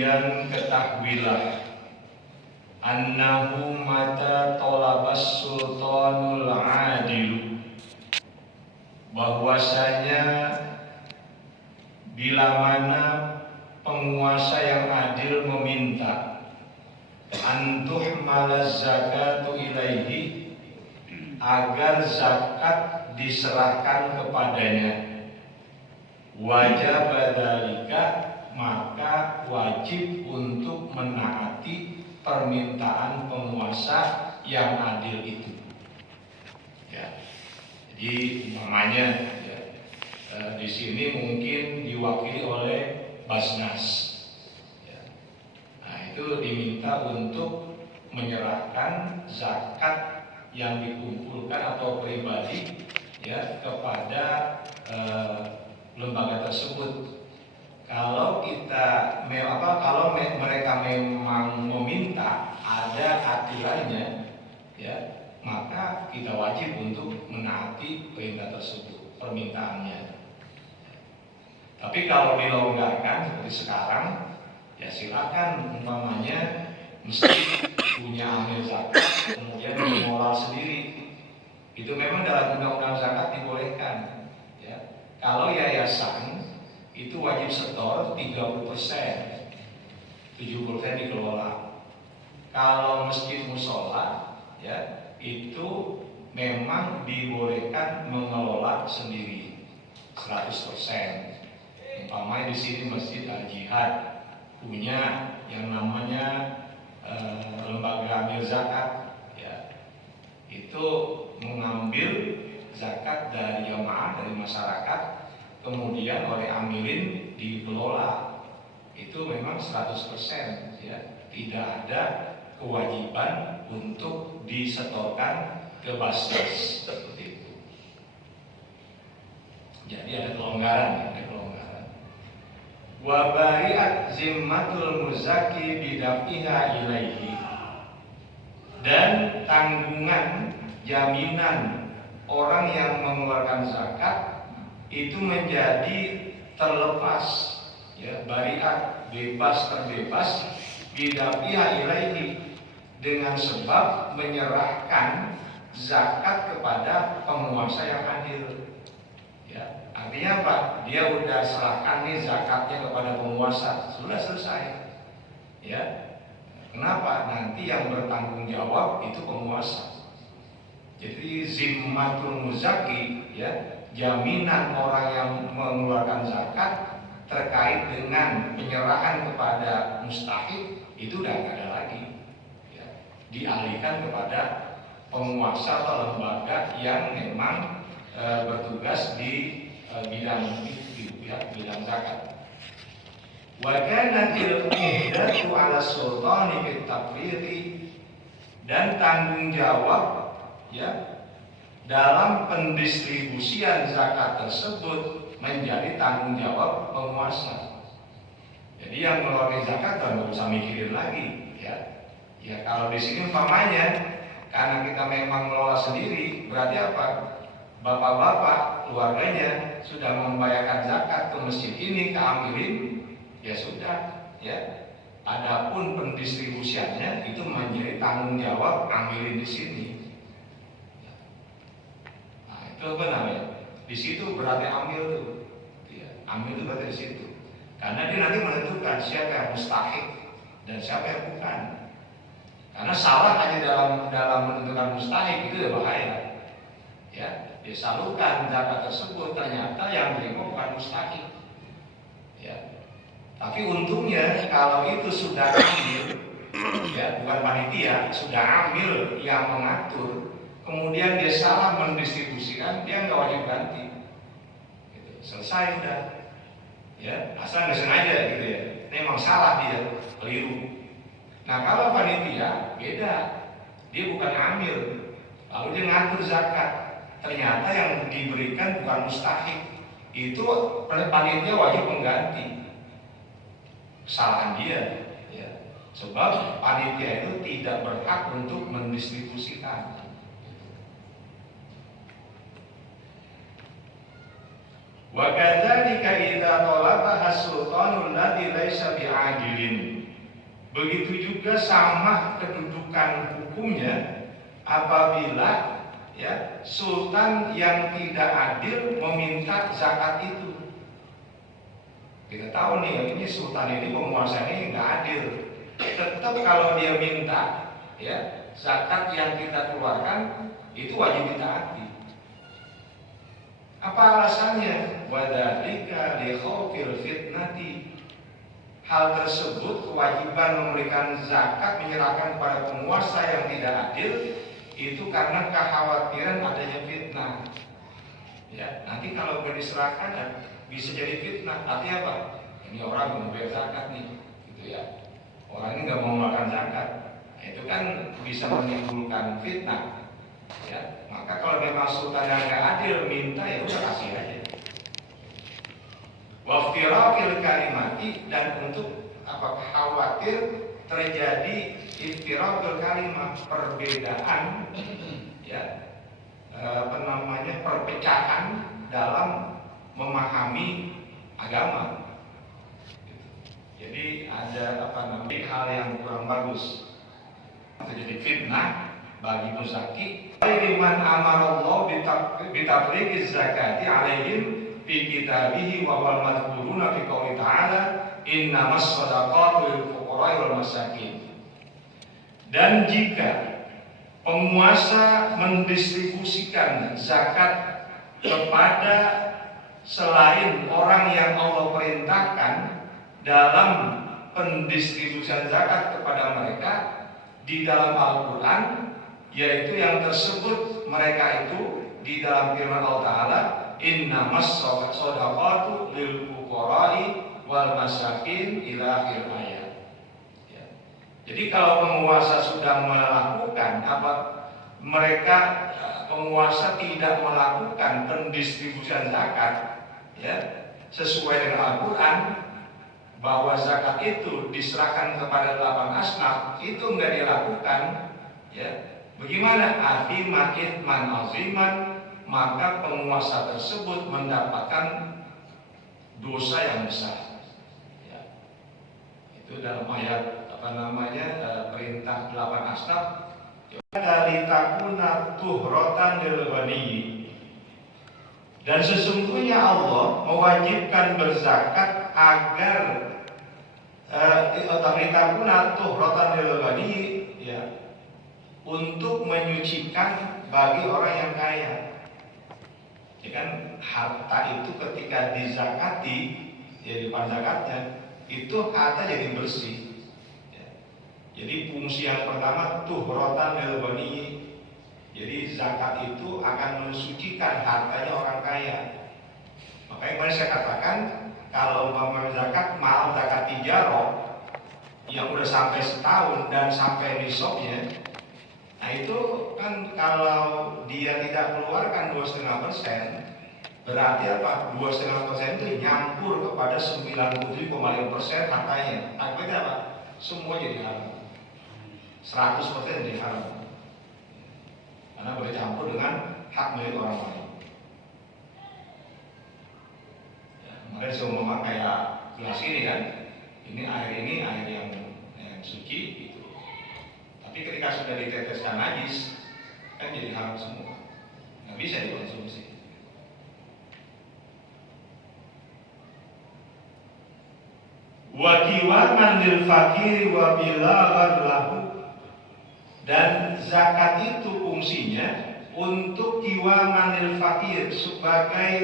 Kemudian ketahuilah annahu mata tolabas sultanul adil, bahwasanya bila mana penguasa yang adil meminta antuh malaz zakatu ilaihi, agar zakat diserahkan kepadanya, wajib dzalika, maka wajib untuk menaati permintaan penguasa yang adil itu. Ya. Jadi umpamanya ya, di sini mungkin diwakili oleh Basnas. Ya. Nah, itu diminta untuk menyerahkan zakat yang dikumpulkan atau pribadi ya kepada lembaga tersebut. Kalau mereka memang meminta ada aturannya, ya, maka kita wajib untuk menaati perintah tersebut, permintaannya. Tapi kalau dilonggarkan seperti sekarang, ya silakan, umpamanya mesti punya amil zakat, kemudian mengelola sendiri. Itu memang dalam undang-undang zakat dibolehkan. Ya. Kalau yayasan itu wajib setor 30%, 70% dikelola. Kalau masjid musola, ya itu memang dibolehkan mengelola sendiri 100%. Umpamanya di sini Masjid Al Jihad punya yang namanya lembaga amil zakat, ya, itu mengambil zakat dari jamaah, dari masyarakat, kemudian oleh amilin dikelola. Itu memang 100%, ya, tidak ada kewajiban untuk disetorkan ke Basnas seperti itu. Jadi ada kelonggaran, ada kelonggaran. Wa bari'at zimmatul muzaki bidafiha ilaihi, dan tanggungan jaminan orang yang mengeluarkan zakat itu menjadi terlepas, ya, bari'at, bebas, terbebas, bidafiha ilaihi, dengan sebab menyerahkan zakat kepada penguasa yang adil. Ya, artinya apa? Dia udah serahkan nih zakatnya kepada penguasa, sudah selesai. Ya, kenapa? Nanti yang bertanggung jawab itu penguasa. Jadi zimmatul muzaki, ya, jaminan orang yang mengeluarkan zakat terkait dengan penyerahan kepada mustahik itu udah nggak ada lagi. Ya, dialihkan kepada penguasa atau lembaga yang memang bertugas di bidang itu, ya, bidang zakat. Wa kanatil uhdatu 'ala sultani fit tafriqi, dan tanggung jawab, ya, dalam pendistribusian zakat tersebut menjadi tanggung jawab penguasa. Jadi yang mengeluarkan zakat nggak usah mikirin lagi, ya. Ya kalau di sini umpamanya karena kita memang mengelola sendiri, berarti apa? Bapak-bapak keluarganya sudah membayarkan zakat ke masjid ini, ke amilin, ya sudah, ya. Adapun pendistribusiannya itu menjadi tanggung jawab amilin di sini. Nah, itu apa namanya? Di situ berarti amil tuh, ya. Amil itu berarti di situ. Karena dia nanti menentukan siapa yang mustahik dan siapa yang bukan. Karena salah aja dalam menentukan mustahik itu ya bahaya. Ya, disalurkan zakat tersebut ternyata yang menerima bukan mustahik. Ya. Tapi untungnya kalau itu sudah amil, ya, bukan panitia, sudah amil yang mengatur, kemudian dia salah mendistribusikan, dia nggak wajib ganti. Gitu. Selesai udah. Ya, asal nggak sengaja gitu ya. Memang salah dia, keliru. Nah kalau panitia beda, dia bukan amil, lalu dia ngatur zakat. Ternyata yang diberikan bukan mustahik, itu panitia wajib mengganti kesalahan dia, ya. Sebab panitia itu tidak berhak untuk mendistribusikan. Wa kadzalika kadzalika idza talaba as-sultanul ladzi laisa bi'adilin. Begitu juga sama kedudukan hukumnya apabila ya sultan yang tidak adil meminta zakat itu. Kita tahu nih ini sultan ini penguasa ini nggak adil. Tetap kalau dia minta ya zakat yang kita keluarkan itu wajib ditaati. Apa alasannya? Wadzalika li khaufil fitnati. Hal tersebut kewajiban memberikan zakat menyerahkan kepada penguasa yang tidak adil itu karena kekhawatiran adanya fitnah. Ya, nanti kalau diserahkan bisa jadi fitnah. Artinya apa? Ini orang mau bayar zakat nih, gitu ya. Orang ini nggak mau makan zakat. Nah, itu kan bisa menimbulkan fitnah. Ya, maka kalau memang sultan yang nggak adil minta ya udah kasih aja. Waftirakil kalimati, dan untuk apa khawatir terjadi iftirakil kalimat, perbedaan ya perpecahan dalam memahami agama. Jadi ada hal yang kurang bagus, terjadi fitnah bagi muzaki. Liman amarallahu bitafriqiz zakati alaihim fi kitabihi wa wal madhkuruna fi qouli ta'ala innamas shadaqatu lil fuqara'i wal masakin. Dan jika penguasa mendistribusikan zakat kepada selain orang yang Allah perintahkan dalam pendistribusian zakat kepada mereka di dalam Al-Quran, yaitu yang tersebut mereka itu di dalam firman Allah Ta'ala innamas shadaqatu lil fuqara'i wal masakin ila akhir ayat. Ya. Jadi kalau penguasa sudah melakukan penguasa tidak melakukan pendistribusian zakat ya sesuai dengan Al-Quran, bahwa zakat itu diserahkan kepada 8 asnaf, itu enggak dilakukan ya. Bagaimana? Athima ithman aziman, maka penguasa tersebut mendapatkan dosa yang besar. Ya. Itu dalam ayat perintah 8 asnaf. Dari takuna tuhrotan lil ghani. Dan sesungguhnya Allah mewajibkan berzakat agar takuna tuhrotan lil ghani ya, untuk menyucikan bagi orang yang kaya. Ya kan, harta itu ketika dizakati, ya di zakatnya, itu harta jadi bersih. Ya. Jadi fungsi yang pertama tuhrotan lil ghani. Jadi zakat itu akan mensucikan hartanya orang kaya. Makanya kemarin saya katakan kalau umpama zakat mal zakat tijarah yang udah sampai setahun dan sampai nisabnya, nah itu kan kalau dia tidak keluarkan 2,5%, berarti apa? 2,5% itu nyampur kepada 97,5% hartanya. Akibatnya apa? Semua jadi haram. 100% jadi haram. Karena bercampur dengan hak milik orang lain. Ya, kemarin saya ngomong kayak gelas ini kan, ini air yang suci gitu. Tapi ketika sudah diteteskan najis, kan jadi haram semua, nggak bisa dikonsumsi. Wa qiwaman lil fakiri wa bilaghan lahu. Dan zakat itu fungsinya untuk qiwaman lil fakir, sebagai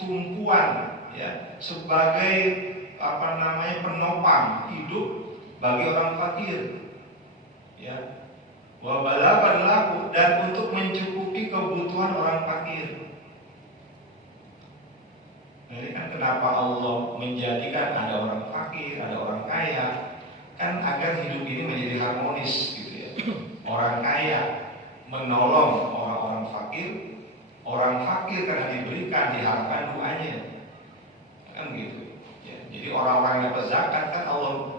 tumpuan ya, sebagai penopang hidup bagi orang fakir ya. Wa balaghan lahu, dan untuk mencukupi kebutuhan orang fakir. Jadi kan kenapa Allah menjadikan ada orang fakir, ada orang kaya, kan agar hidup ini menjadi harmonis gitu ya. Orang kaya menolong orang-orang fakir, orang fakir karena diberikan diharapkan doanya, kan gitu. Ya, jadi orang-orang yang berzakat kan Allah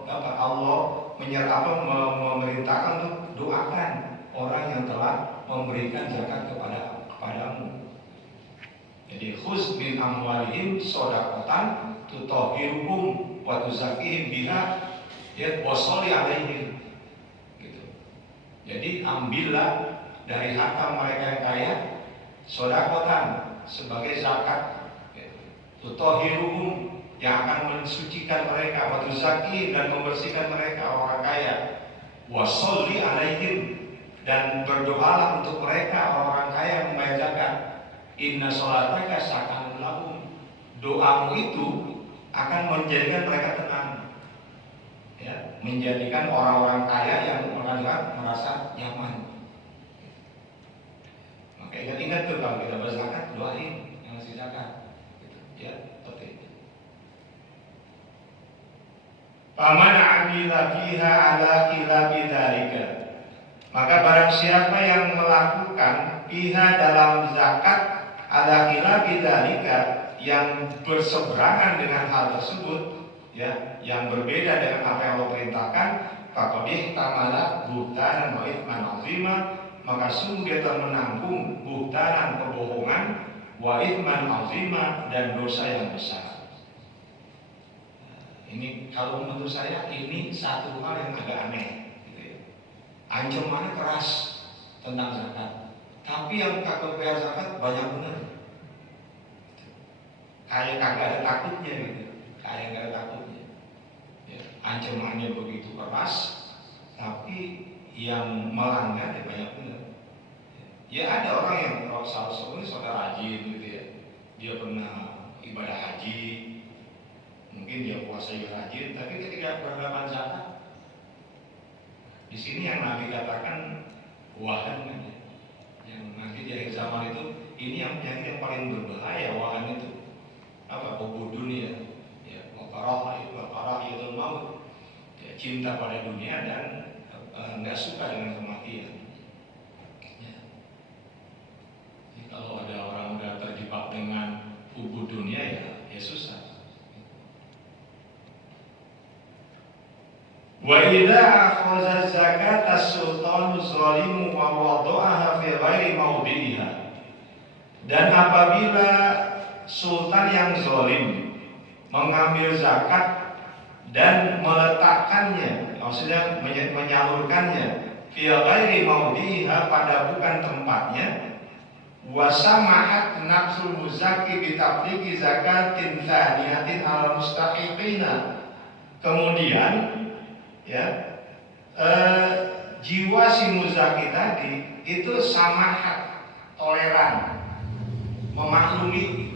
memerintahkan untuk doakan orang yang telah memberikan zakat kepadamu. Jadi khuz min amwalihim shadaqatan tutahhiruhum wa tuzakkihim biha ya washolli alaihim. Gitu. Jadi ambillah dari harta mereka yang kaya shadaqatan sebagai zakat. Gitu. Tutahhiruhum yang akan mensucikan mereka, wa tuzakkihim dan membersihkan mereka orang kaya. Washolli alaihim dan berdoalah untuk mereka orang kaya yang membayar zakat. Inna sholataka sakanun lahum. Doamu itu akan menjadikan mereka tenang, ya, menjadikan orang-orang kaya yang merasa nyaman. Maka ingat tuh kalau kita berzakat doain yang ngasih zakat, gitu. Ya, seperti itu. Faman amila fiha ala khilafi dzalika. Maka barang siapa yang melakukan fiha dalam zakat ala khilafi dzalika yang berseberangan dengan hal tersebut, ya, yang berbeda dengan apa yang Allah perintahkan, faqad tamala buhtanan wa itsman azima, maka sungguh dia telah menanggung buhtanan kebohongan wa itsman azima dan dosa yang besar. Ini kalau menurut saya ini satu hal yang agak aneh, gitu ya. Ancamannya keras tentang zakat, tapi yang kagak bayar zakat banyak benar. Kayak kagak ada takutnya gitu, kayak nggak ada takutnya. Ya, ancamannya begitu keras, tapi yang melanggar ya banyak benar. Ya ada orang yang salah satu saudara rajin gitu ya, dia pernah ibadah haji, mungkin dia puasa juga rajin, tapi ketika berhadapan zakat, di sini yang Nabi katakan wahan kan ya, yang nanti di akhir zaman itu ini yang penyakit yang paling berbahaya wahan itu. Apa hubbu dunia, ya, wakarah itu maut, ya, cinta pada dunia dan nggak suka dengan kematian. Ya. Jadi kalau ada orang udah terjebak dengan hubbu dunia ya susah. Wa idza akhadha zakata as-sultanu zalimu wa wada'aha fi ghairi mawdi'iha. Dan apabila sultan yang zalim mengambil zakat dan meletakkannya, maksudnya menyalurkannya fi ghairi mawdi'iha pada bukan tempatnya, wa samahat nafsul muzakki bi tafriqi zakatin thaniyatin ala mustahiqina. Kemudian ya jiwa si muzaki tadi itu samahat, toleran, memaklumi.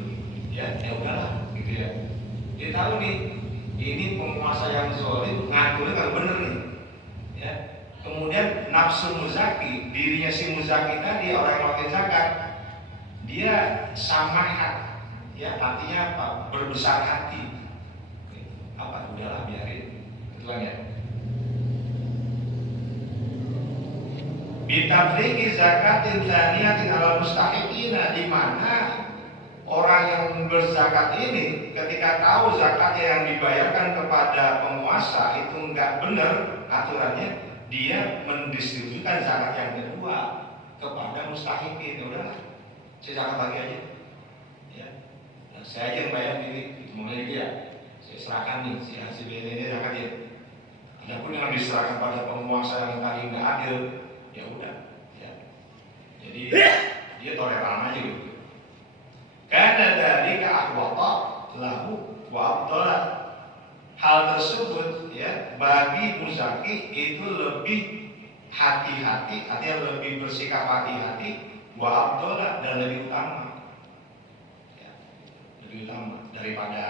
Ya udahlah gitu ya. Dia tahu nih ini penguasa yang zalim ngaturnya kan bener nih. Ya. Kemudian nafsu muzaki, dirinya si muzaki tadi orang yang wajib zakat, dia samahat. Ya, artinya apa? Berbesar hati. Apa? Udahlah biarin. Betul ya. Bitafriqi zakatin dzaniyatin ala mustahiqina, di mana orang yang berzakat ini ketika tahu zakatnya yang dibayarkan kepada penguasa itu enggak benar aturannya, dia mendistribusikan zakat yang kedua kepada mustahiqin. Udah, saya zakat lagi aja. Ya. Nah, saya aja yang bayar ini, itu mulai dia. Saya serahkan nih si ini zakat ya. Adapun yang diserahkan pada penguasa yang tadi enggak adil, ya udah. Ya. Jadi dia toleran aja gitu. Karena dari keakwata lahu wa abdullah, hal tersebut ya bagi muzaki itu lebih hati-hati, artinya lebih bersikap hati-hati, wa abdullah dan lebih utama, ya, lebih utama daripada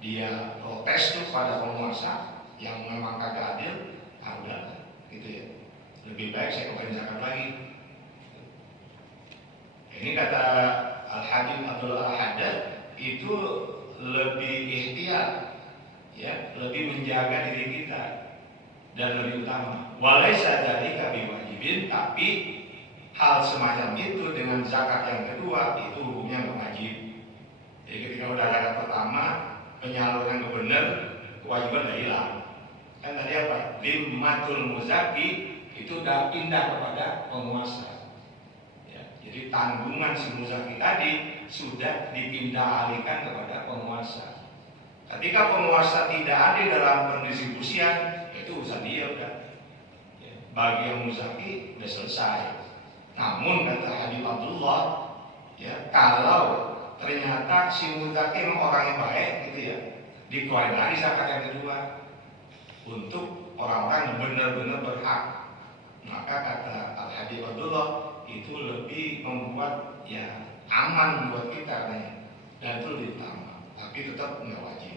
dia protes tuh pada penguasa yang memang kagak adil, ada gitu ya. Lebih baik saya kembali zakat lagi. Ini kata Al-Habib Abdul Al-Haddad itu lebih ikhtiar, ya, lebih menjaga diri kita dan lebih utama. Walaysa dzalika biwajibin, tapi hal semacam itu dengan zakat yang kedua itu hukumnya nggak wajib. Jadi ketika udah zakat pertama penyaluran yang benar, kewajiban udah hilang. Kan tadi apa? Limmatul muzaki itu udah pindah kepada penguasa. Jadi tanggungan si muzaki tadi sudah dipindah alihkan kepada penguasa. Ketika penguasa tidak ada dalam pendistribusian, itu urusan dia udah. Ya, bagi yang muzaki udah selesai. Namun kata Habib Abdullah, ya kalau ternyata si muzaki orang yang baik gitu ya, dikeluarin lagi zakat yang kedua untuk orang-orang yang benar-benar berhak. Maka kata Al Habib Abdullah itu lebih membuat ya aman buat kita nih, dan itu lebih lama, tapi tetap nggak wajib.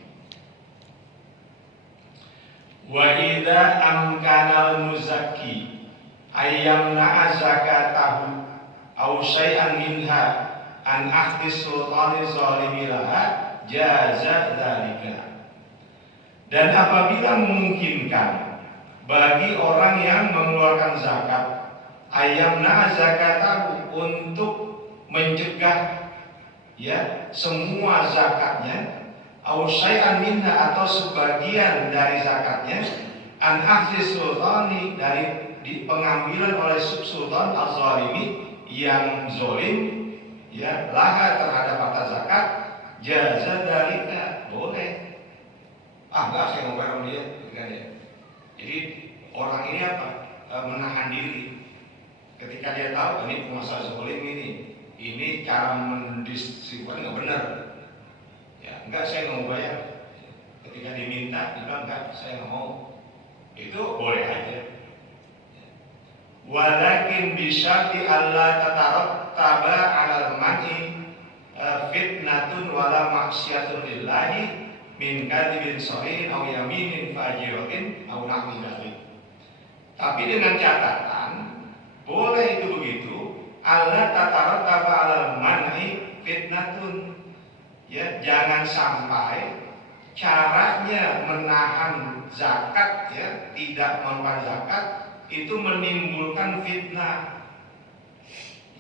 Wa idza amkana al-muzakki ayyamna zakatahu aw syai'an minha an ahdi sultani zalimi laha jaza dzalika. Dan apabila memungkinkan bagi orang yang mengeluarkan zakat ayyamna zakatahu untuk mencegah ya semua zakatnya au syai'an minha atau sebagian dari zakatnya an akhzi sultani dari pengambilan oleh sultan az-zalimi yang zalim ya laha terhadap harta zakat jaza dalika boleh. Enggak saya mau bareng dia kan ya. Jadi orang ini apa? Menahan diri ketika dia tahu ini penguasa zalim ini cara mendistribusikan nggak benar. Ya, enggak saya nggak mau bayar. Ketika diminta, dia bilang enggak, saya nggak mau. Itu boleh aja. Walakin bisyarti Allah tatarottaba 'alal man'i fitnatun wala maksiatun lillahi min kadhibin sharihin aw yaminin fajiratin aw nahwi dzalik. Tapi dengan catatan boleh itu begitu. Allah tatarottaba 'alal man'i fitnatun. Ya, jangan sampai caranya menahan zakat ya, tidak membayar zakat itu menimbulkan fitnah.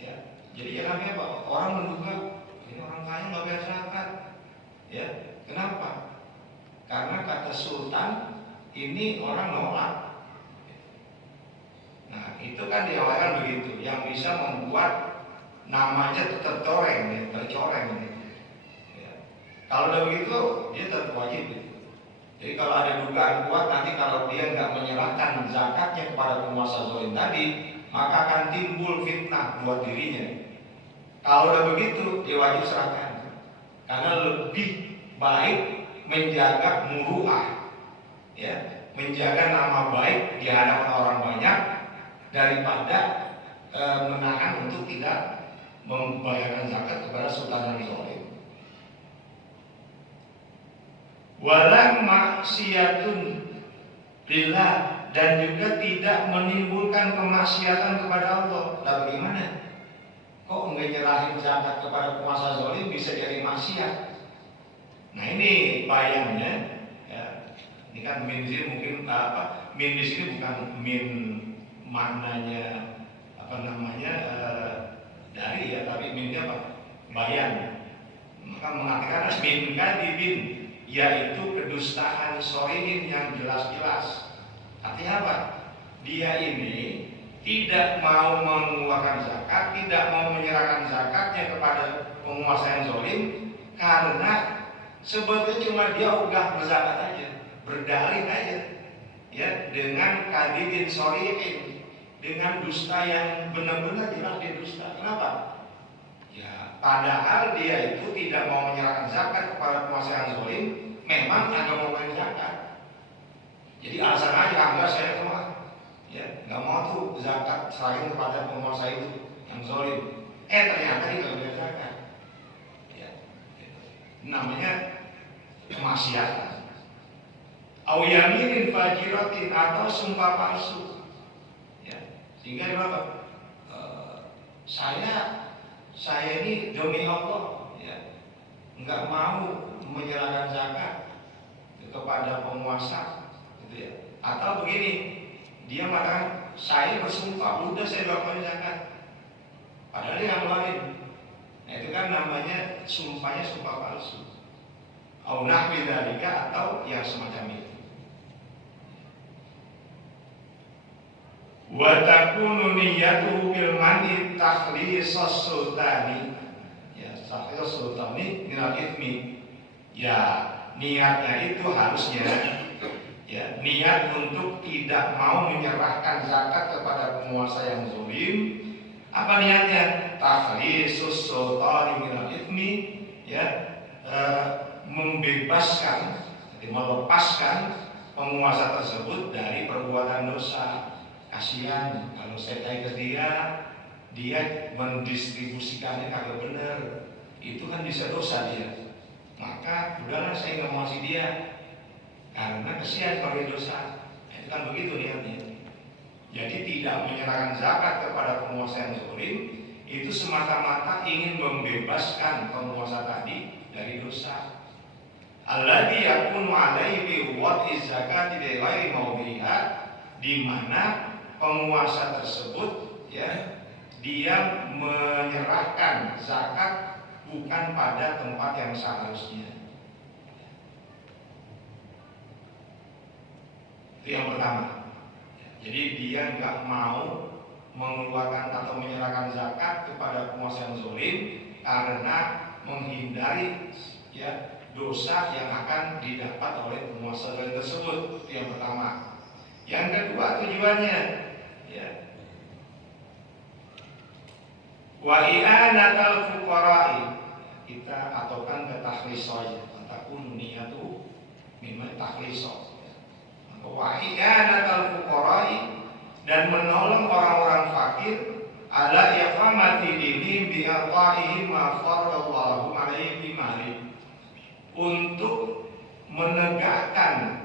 Ya, jadi jangan apa orang menduga ini orang kaya nggak bayar zakat. Ya, kenapa? Karena kata sultan ini orang nolak. Nah, itu kan diawalkan begitu, yang bisa membuat namanya tercoreng. Kalau udah begitu, dia tetap wajib. Jadi kalau ada dugaan kuat nanti kalau dia nggak menyerahkan zakatnya kepada penguasa zalim tadi, maka akan timbul fitnah buat dirinya. Kalau udah begitu, dia wajib serahkan. Karena lebih baik menjaga muruah, ya, menjaga nama baik di hadapan orang banyak daripada menahan untuk tidak membayarkan zakat kepada sultan yang zalim. Walang maksiatun lillah, dan juga tidak menimbulkan kemaksiatan kepada Allah. Lah bagaimana? Kok nggak nyerahin zakat kepada penguasa zalim bisa jadi maksiat? Nah ini bayangnya, ya. Ini kan min di sini mungkin min di sini bukan min maknanya dari ya, tapi minnya apa? Bayan. Maka mengatakan min kadibin, yaitu kedustaan shorihin yang jelas-jelas. Artinya apa? Dia ini tidak mau mengeluarkan zakat, tidak mau menyerahkan zakatnya kepada penguasa yang zalim karena sebetulnya cuma dia ogah berzakat aja, berdalih aja, ya, dengan kadibin shorihin, dengan dusta yang benar-benar jelas dia dusta. Kenapa? Ya, padahal dia itu tidak mau menyerahkan zakat kepada penguasa yang zalim, memang agak mau bayar zakat. Jadi alasan aja, enggak saya cuma ya nggak mau tuh zakat selain kepada penguasa itu yang zalim. Ternyata dia nggak bayar zakat. Ya, gitu. Namanya kemaksiatan. Au yaminin fajiratin, atau sumpah palsu. Ya, sehingga dia apa? Saya ini demi Allah, ya, nggak mau menyerahkan zakat kepada penguasa, gitu ya. Atau begini, dia mengatakan saya bersumpah, udah saya bakal zakat, padahal dia yang lain. Nah itu kan namanya sumpahnya sumpah palsu. Au nahwi dzalika, atau yang semacam itu. Wa takunu niyyatuhu bil mani takhlisus sultani. Ya, Yastahil sultani minal ithmi. Ya, niatnya itu harusnya ya, niat untuk tidak mau menyerahkan zakat kepada penguasa yang zalim. Apa niatnya? Takhlisus sultani minal ithmi, ya, membebaskan, jadi melepaskan penguasa tersebut dari perbuatan dosa. Kasihan kalau saya tanya ke dia mendistribusikannya kagak benar, itu kan bisa dosa dia. Maka udahlah saya nggak mau kasih dia, karena kasihan kalau dia dosa. Itu kan begitu niatnya. Jadi tidak menyerahkan zakat kepada penguasa yang zalim itu semata-mata ingin membebaskan penguasa tadi dari dosa. Alladzi yakunu alaihi wad'iz zakati bi ghairi mawdi'iha, di mana penguasa tersebut ya, dia menyerahkan zakat bukan pada tempat yang seharusnya. Itu yang pertama. Jadi dia nggak mau mengeluarkan atau menyerahkan zakat kepada penguasa yang zalim karena menghindari ya dosa yang akan didapat oleh penguasa zalim tersebut. Itu yang pertama. Yang kedua tujuannya ya, wa i'anatal fuqara'i, kita ataukan ke takhlis saja, takun niyatu mimma takhlis. Wa i'anatal fuqara'i, dan menolong orang-orang fakir, ala iqamati dinihim bi ata'ihi ma faradallahu alaihi bimali, untuk menegakkan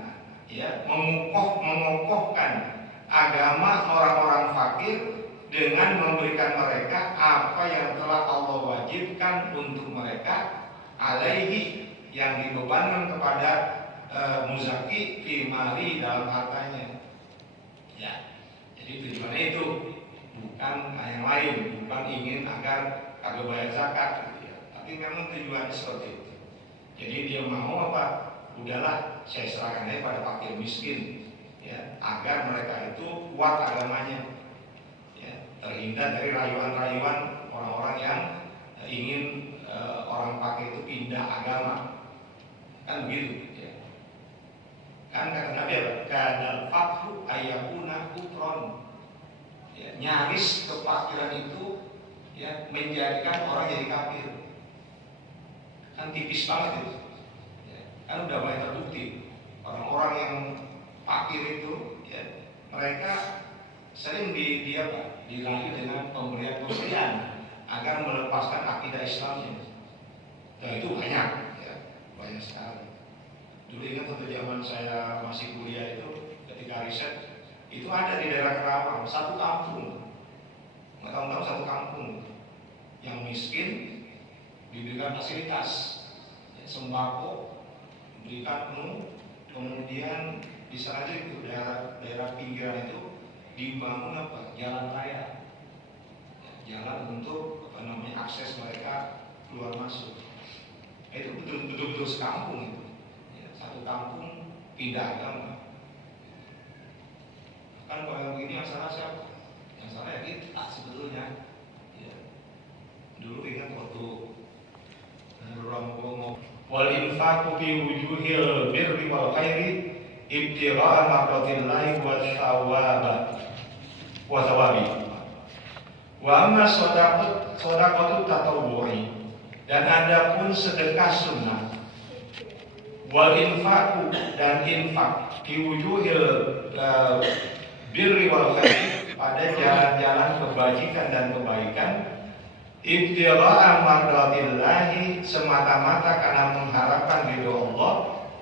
ya, mengokohkan agama orang-orang fakir dengan memberikan mereka apa yang telah Allah wajibkan untuk mereka, alaihi, yang dibebankan kepada muzaki fi mali, dalam hartanya. Ya, jadi tujuannya itu bukan yang lain, bukan ingin agar kagak bayar zakat, gitu ya. Tapi memang tujuannya seperti itu. Jadi dia mau apa? Udahlah, saya serahkan aja pada fakir miskin, ya, agar mereka itu kuat agamanya, ya, terhindar dari rayuan-rayuan orang-orang yang ingin orang fakir itu pindah agama, kan begitu, ya. Kan kata Nabi apa? Kadal fakru ayakuna kufron, ya, nyaris kefakiran itu ya menjadikan orang jadi kafir, kan tipis banget itu. Kan udah banyak terbukti orang-orang yang fakir itu ya, mereka sering dirayu dengan pemberian agar melepaskan akidah Islamnya. Dan itu banyak ya, banyak sekali. Dulu ingat waktu zaman saya masih kuliah itu, ketika riset itu ada di daerah Kerawang, satu kampung, nggak tahu satu kampung yang miskin diberikan fasilitas ya, sembako berikan penuh, kemudian di sana aja itu daerah pinggiran itu dibangun apa? Jalan raya, jalan untuk apa namanya, akses mereka keluar masuk. Itu betul-betul sekampung itu, ya, satu kampung pindah agama. Kan kalau yang begini yang salah siapa? Yang salah ya kita sebetulnya. Ya. Dulu ingat waktu ngomong wal infaqu fi wujuhil birri wal khairi ibtigha'a marratillahi wa thawabi wa amma shadaqatu tatawwu'i, dan adapun sedekah sunnah, wal infaqu, dan infak, fi wujuhil birri wal khairi, pada jalan-jalan kebajikan dan kebaikan, ibtigha'a marratillahi, semata-mata karena mengharapkan ridho Allah,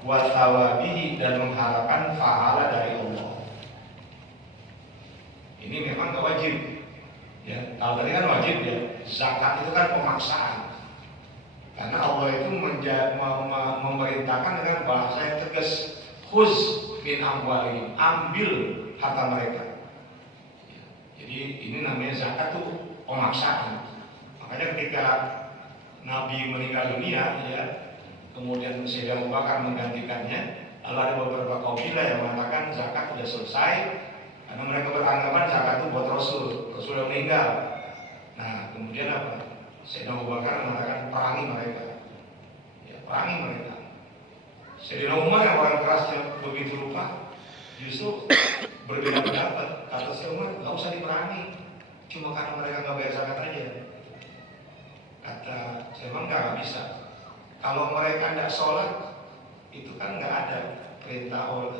wa thawabihi, dan mengharapkan pahala dari Allah. Ini memang gak wajib. Ya, kalau tadi kan wajib ya. Zakat itu kan pemaksaan. Karena Allah itu memerintahkan dengan bahasa yang tegas, khuz min amwalihim, ambil harta mereka. Ya, jadi ini namanya zakat tuh pemaksaan. Makanya ketika Nabi meninggal dunia, ya, kemudian Sayyidina Abu Bakar menggantikannya, lalu ada beberapa kabilah yang mengatakan zakat sudah selesai, karena mereka beranggapan zakat itu buat Rasul yang meninggal. Nah, kemudian apa? Sayyidina Abu Bakar mengatakan perangi mereka, ya, perangi mereka. Sayyidina Umar yang orang keras yang begitu rupa, justru berbeda pendapat. Kata Sayyidina Umar, nggak usah diperangi, cuma karena mereka nggak bayar zakat aja. Kata saya, emang nggak bisa. Kalau mereka tidak sholat, itu kan nggak ada perintah Allah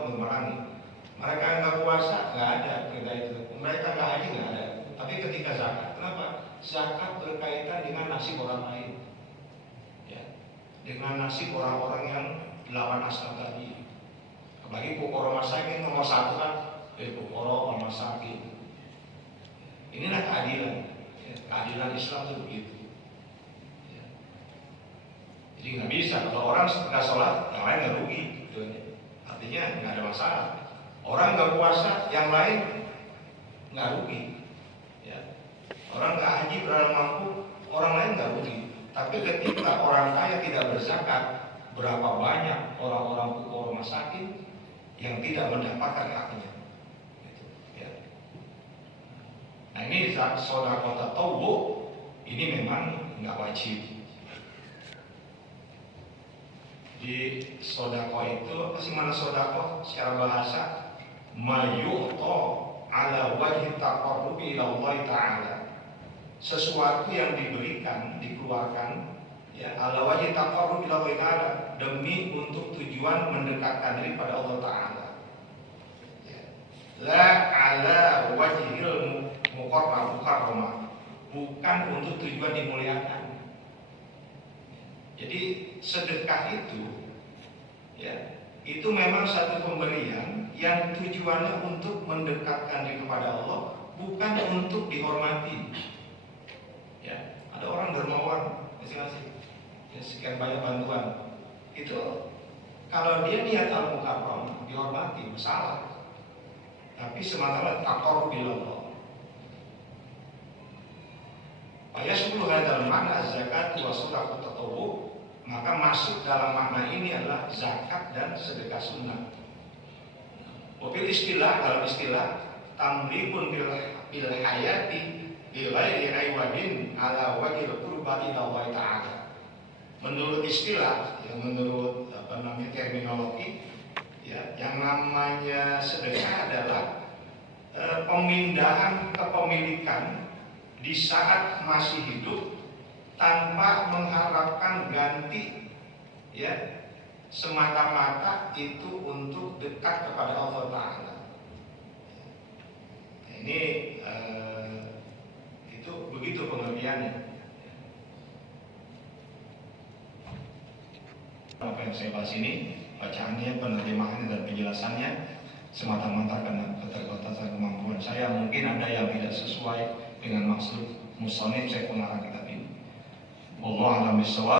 untuk memerangi. Mereka nggak puasa, nggak ada perintah itu. Mereka nggak haji, nggak ada. Tapi ketika zakat, kenapa? Zakat berkaitan dengan nasib orang lain, ya, dengan nasib orang-orang yang 8 asal tadi. Apalagi pokok masakin nomor 1 kan, pokok masakin. Inilah keadilan, ya, keadilan Islam itu begitu. Ya. Jadi nggak bisa kalau orang nggak sholat, yang lain nggak rugi, gitu. Artinya nggak ada masalah. Orang nggak puasa, yang lain nggak rugi. Orang nggak haji berapa mampu, orang lain nggak rugi. Tapi ketika orang kaya tidak berzakat, berapa banyak orang-orang fuqara masakin yang tidak mendapatkan haknya. Gitu, ya. Nah ini sedekah tatawwu ini memang nggak wajib. Di sedekah itu apa sih mana sedekah secara bahasa? Mayyu'ta ala wajhi taqarrubi ila Allah Ta'ala. Sesuatu yang diberikan, dikeluarkan, ya, ala wajhi taqarrub ila Allah Ta'ala, demi untuk tujuan mendekatkan diri pada Allah Ta'ala, ya. La ala wajhil mukarramah, bukan untuk tujuan dimuliakan. Jadi sedekah itu, ya, itu memang satu pemberian yang tujuannya untuk mendekatkan diri kepada Allah, bukan untuk dihormati. Ya, ada orang dermawan, ngasih ya, sekian banyak bantuan. Itu kalau dia niat al-mukarram, dihormati, masalah. Tapi semata-mata taqarrub ila Allah. Ayat 10 dalam makna zakat wa sedekah tatawwu, maka masuk dalam makna ini adalah zakat dan sedekah sunnah. Mobil istilah, dalam istilah tamlikun bil hayati Bilai aywadin ala wajil qurbati Allah Ta'ala. Menurut istilah, ya, menurut terminologi, ya, yang namanya sedekah adalah pemindahan kepemilikan di saat masih hidup tanpa mengharapkan ganti, ya, semata-mata itu untuk dekat kepada Allah Ta'ala. Ini itu begitu pengertiannya. Apa yang saya bahas ini, bacaannya, penerjemahannya dan penjelasannya semata-mata karena keterbatasan kemampuan saya. Mungkin ada yang tidak sesuai dengan maksud musannif saya pengarang kitab ini. Wallahu a'lam bishawab.